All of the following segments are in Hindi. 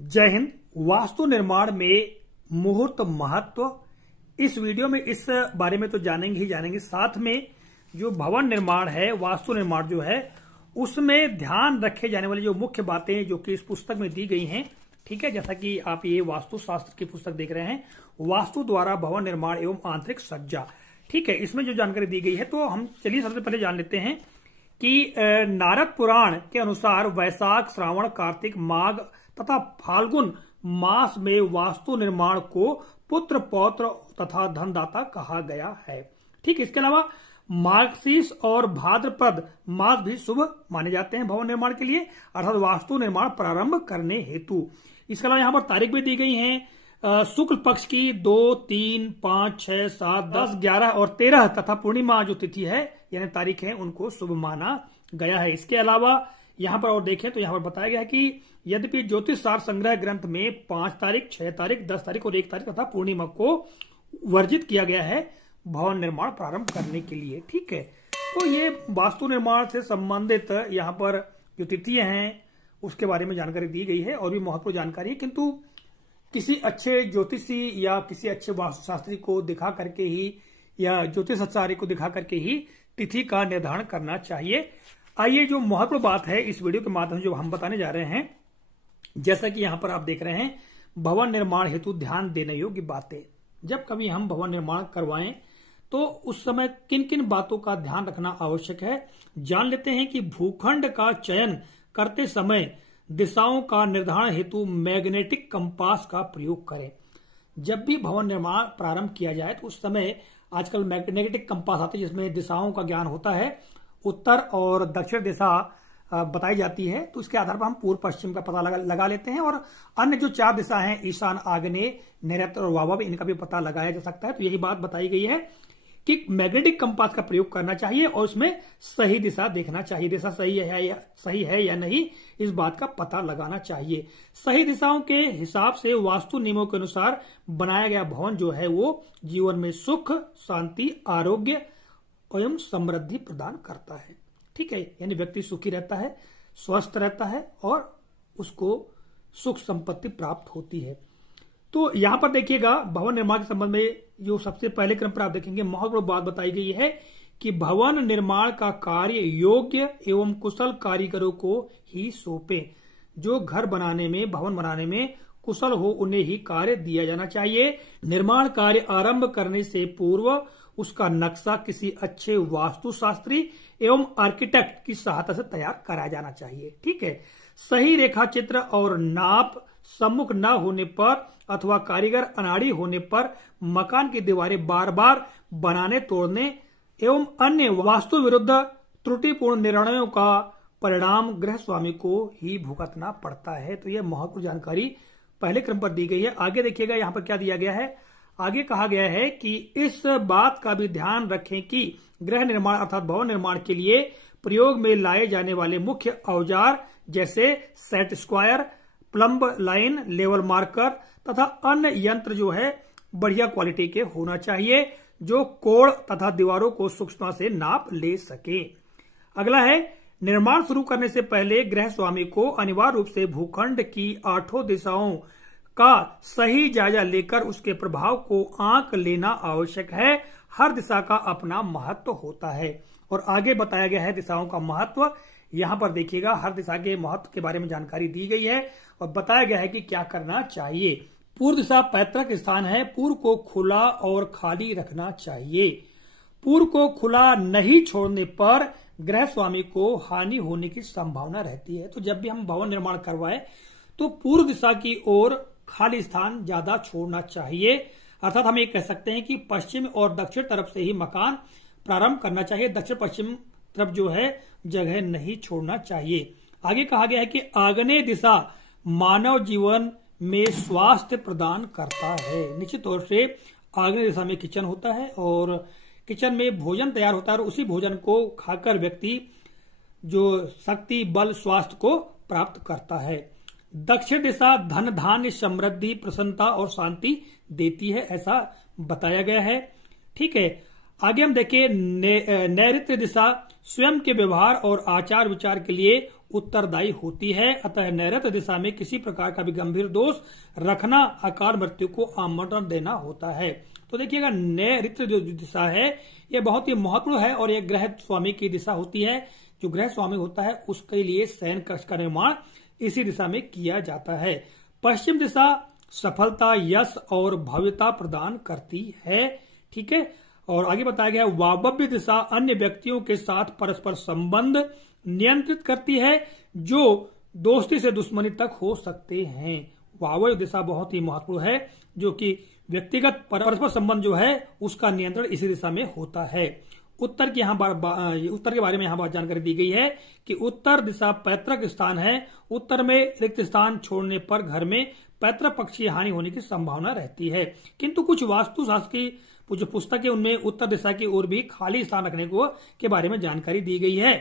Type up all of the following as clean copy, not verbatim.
जय हिंद। वास्तु निर्माण में मुहूर्त महत्व, इस वीडियो में इस बारे में तो जानेंगे ही जानेंगे। साथ में जो भवन निर्माण है, वास्तु निर्माण जो है, उसमें ध्यान रखे जाने वाली जो मुख्य बातें जो कि इस पुस्तक में दी गई हैं। ठीक है, जैसा कि आप ये वास्तु शास्त्र की पुस्तक देख रहे हैं, वास्तु द्वारा भवन निर्माण एवं आंतरिक सज्जा। ठीक है, इसमें जो जानकारी दी गई है, तो हम चलिए सबसे पहले जान लेते हैं कि नारद पुराण के अनुसार वैशाख, श्रावण, कार्तिक, माघ तथा फाल्गुन मास में वास्तु निर्माण को पुत्र, पौत्र तथा धनदाता कहा गया है। ठीक, इसके अलावा मार्गशीर्ष और भाद्रपद मास भी शुभ माने जाते हैं भवन निर्माण के लिए, अर्थात वास्तु निर्माण प्रारंभ करने हेतु। इसके अलावा यहाँ पर तारीख भी दी गई है। शुक्ल पक्ष की 2, 3, 5, 6, 7, 10, 11 और 13 तथा पूर्णिमा जो तिथि है यानी तारीख है, उनको शुभ माना गया है। इसके अलावा यहाँ पर और देखें तो यहाँ पर बताया गया है कि यद्यपि ज्योतिष सार संग्रह ग्रंथ में 5 तारीख, 6 तारीख, 10 तारीख और 1 तारीख तथा पूर्णिमा को वर्जित किया गया है भवन निर्माण प्रारंभ करने के लिए। ठीक है, तो ये वास्तु निर्माण से संबंधित यहाँ पर जो तिथियां हैं उसके बारे में जानकारी दी गई है और भी महत्वपूर्ण जानकारी है, किंतु किसी अच्छे ज्योतिषी या किसी अच्छे वास्तुशास्त्री को दिखा करके ही या ज्योतिष आचार्य को दिखा करके ही तिथि का निर्धारण करना चाहिए। आइए, जो महत्वपूर्ण बात है इस वीडियो के माध्यम से जो हम बताने जा रहे हैं, जैसा कि यहाँ पर आप देख रहे हैं, भवन निर्माण हेतु ध्यान देने योग्य बातें। जब कभी हम भवन निर्माण करवाएं तो उस समय किन किन बातों का ध्यान रखना आवश्यक है, जान लेते हैं। कि भूखंड का चयन करते समय दिशाओं का निर्धारण हेतु मैग्नेटिक कंपास का प्रयोग करें। जब भी भवन निर्माण प्रारंभ किया जाए तो उस समय आजकल मैग्नेटिक कंपास आते हैं जिसमें दिशाओं का ज्ञान होता है, उत्तर और दक्षिण दिशा बताई जाती है, तो इसके आधार पर हम पूर्व पश्चिम का पता लगा लेते हैं और अन्य जो 4 दिशा हैं, ईशान, आग्नेय, नैऋत्य और वायव्य, इनका भी पता लगाया जा सकता है। तो यही बात बताई गई है कि मैग्नेटिक कंपास का प्रयोग करना चाहिए और उसमें सही दिशा देखना चाहिए। दिशा सही है या नहीं, इस बात का पता लगाना चाहिए। सही दिशाओं के हिसाब से वास्तु नियमों के अनुसार बनाया गया भवन जो है वो जीवन में सुख, शांति, आरोग्य एवं समृद्धि प्रदान करता है। ठीक है, यानी व्यक्ति सुखी रहता है, स्वस्थ रहता है और उसको सुख संपत्ति प्राप्त होती है। तो यहां पर देखिएगा, भवन निर्माण के संबंध में जो सबसे पहले क्रम पर आप देखेंगे, महत्वपूर्ण बात बताई गई है कि भवन निर्माण का कार्य योग्य एवं कुशल कारीगरों को ही सौंपे। जो घर बनाने में, भवन बनाने में कुशल हो, उन्हें ही कार्य दिया जाना चाहिए। निर्माण कार्य आरंभ करने से पूर्व उसका नक्शा किसी अच्छे वास्तुशास्त्री एवं आर्किटेक्ट की सहायता से तैयार कराया जाना चाहिए। ठीक है, सही रेखा चित्र और नाप सम्मुख न होने पर अथवा कारीगर अनाड़ी होने पर मकान की दीवारें बार बार बनाने, तोड़ने एवं अन्य वास्तु विरुद्ध त्रुटिपूर्ण निर्णयों का परिणाम गृह स्वामी को ही भुगतना पड़ता है। तो यह महत्वपूर्ण जानकारी पहले क्रम पर दी गई है। आगे देखिएगा, यहाँ पर क्या दिया गया है। आगे कहा गया है कि इस बात का भी ध्यान रखें कि गृह निर्माण अर्थात भवन निर्माण के लिए प्रयोग में लाए जाने वाले मुख्य औजार जैसे set square, plumb line, level marker तथा अन्य यंत्र जो है बढ़िया क्वालिटी के होना चाहिए, जो कोण तथा दीवारों को सूक्ष्मता से नाप ले सके। अगला है, निर्माण शुरू करने से पहले गृह स्वामी को अनिवार्य रूप से भूखंड की 8 दिशाओं का सही जायजा लेकर उसके प्रभाव को आंक लेना आवश्यक है। हर दिशा का अपना महत्व होता है और आगे बताया गया है दिशाओं का महत्व। यहाँ पर देखिएगा, हर दिशा के महत्व के बारे में जानकारी दी गई है और बताया गया है कि क्या करना चाहिए। पूर्व दिशा पैतृक स्थान है, पूर्व को खुला और खाली रखना चाहिए। पूर्व को खुला नहीं छोड़ने पर गृह स्वामी को हानि होने की संभावना रहती है। तो जब भी हम भवन निर्माण करवाए तो पूर्व दिशा की ओर खाली स्थान ज्यादा छोड़ना चाहिए, अर्थात हम ये कह सकते हैं कि पश्चिम और दक्षिण तरफ से ही मकान प्रारंभ करना चाहिए। दक्षिण पश्चिम तरफ जो है जगह नहीं छोड़ना चाहिए। आगे कहा गया है कि आग्नेय दिशा मानव जीवन में स्वास्थ्य प्रदान करता है। निश्चित तौर से आग्नेय दिशा में किचन होता है और किचन में भोजन तैयार होता है और उसी भोजन को खाकर व्यक्ति जो शक्ति, बल, स्वास्थ्य को प्राप्त करता है। दक्षिण दिशा धन, धान्य, समृद्धि, प्रसन्नता और शांति देती है, ऐसा बताया गया है। ठीक है, आगे हम देखें, नैऋत्य दिशा स्वयं के व्यवहार और आचार विचार के लिए उत्तरदायी होती है। अतः नैऋत्य दिशा में किसी प्रकार का भी गंभीर दोष रखना अकाल मृत्यु को आमंत्रण देना होता है। तो देखिएगा, नैऋत्य जो दिशा है ये बहुत ही महत्वपूर्ण है और ये ग्रह स्वामी की दिशा होती है। जो ग्रह स्वामी होता है उसके लिए शयन कक्ष का निर्माण इसी दिशा में किया जाता है। पश्चिम दिशा सफलता, यश और भव्यता प्रदान करती है। ठीक है, और आगे बताया गया वायव्य दिशा अन्य व्यक्तियों के साथ परस्पर संबंध नियंत्रित करती है जो दोस्ती से दुश्मनी तक हो सकते हैं। वायव्य दिशा बहुत ही महत्वपूर्ण है, जो कि व्यक्तिगत परस्पर संबंध जो है उसका नियंत्रण इसी दिशा में होता है। उत्तर की उत्तर के बारे में यहाँ जानकारी दी गई है कि उत्तर दिशा पैतृक स्थान है। उत्तर में रिक्त स्थान छोड़ने पर घर में पैतृक पक्ष की हानि होने की संभावना रहती है। किंतु कुछ वास्तुशास्त्र की जो पुस्तक है उनमें उत्तर दिशा की ओर भी खाली स्थान रखने के बारे में जानकारी दी गई है।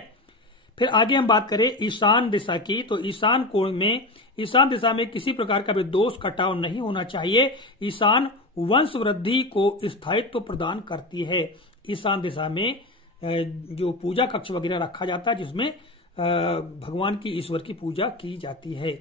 फिर आगे हम बात करें ईशान दिशा की, तो ईशान कोण में ईशान दिशा में किसी प्रकार का भी दोष कटाव नहीं होना चाहिए। ईशान वंश वृद्धि को स्थायित्व प्रदान करती है। ईशान दिशा में जो पूजा कक्ष वगैरह रखा जाता है जिसमें भगवान की ईश्वर की पूजा की जाती है।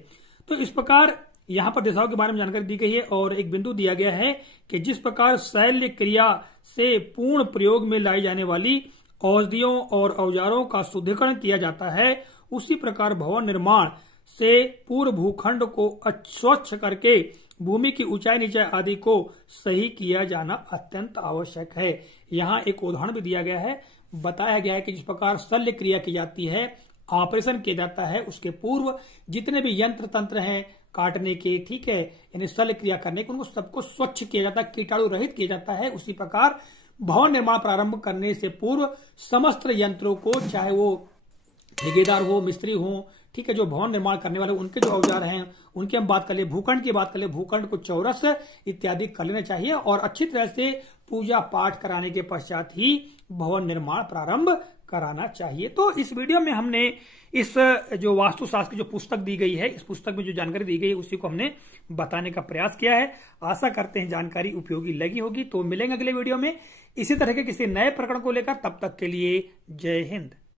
तो इस प्रकार यहाँ पर दिशाओं के बारे में जानकारी दी गई है और एक बिंदु दिया गया है कि जिस प्रकार शैल्य क्रिया से पूर्ण प्रयोग में लाई जाने वाली औषधियों और औजारों का शुद्धिकरण किया जाता है, उसी प्रकार भवन निर्माण से पूर्व भूखंड को स्वच्छ करके भूमि की ऊंचाई नीचाई आदि को सही किया जाना अत्यंत आवश्यक है। यहाँ एक उदाहरण भी दिया गया है, बताया गया है कि जिस प्रकार शल्य क्रिया की जाती है, ऑपरेशन किया जाता है, उसके पूर्व जितने भी यंत्र तंत्र हैं काटने के, ठीक है, यानी शल्य क्रिया करने के, उनको सबको स्वच्छ किया जाता है, कीटाणु रहित किया जाता है। उसी प्रकार भवन निर्माण प्रारंभ करने से पूर्व समस्त यंत्रों को, चाहे वो ठेकेदार हो, मिस्त्री हो, ठीक है, जो भवन निर्माण करने वाले उनके जो औजार हैं उनकी हम बात कर ले, भूखंड की बात कर ले, भूखंड को चौरस इत्यादि कर लेना चाहिए और अच्छी तरह से पूजा पाठ कराने के पश्चात ही भवन निर्माण प्रारंभ कराना चाहिए। तो इस वीडियो में हमने इस जो वास्तुशास्त्र की जो पुस्तक दी गई है, इस पुस्तक में जो जानकारी दी गई है उसी को हमने बताने का प्रयास किया है। आशा करते हैं जानकारी उपयोगी लगी होगी। तो मिलेंगे अगले वीडियो में इसी तरह के किसी नए प्रकरण को लेकर। तब तक के लिए जय हिंद।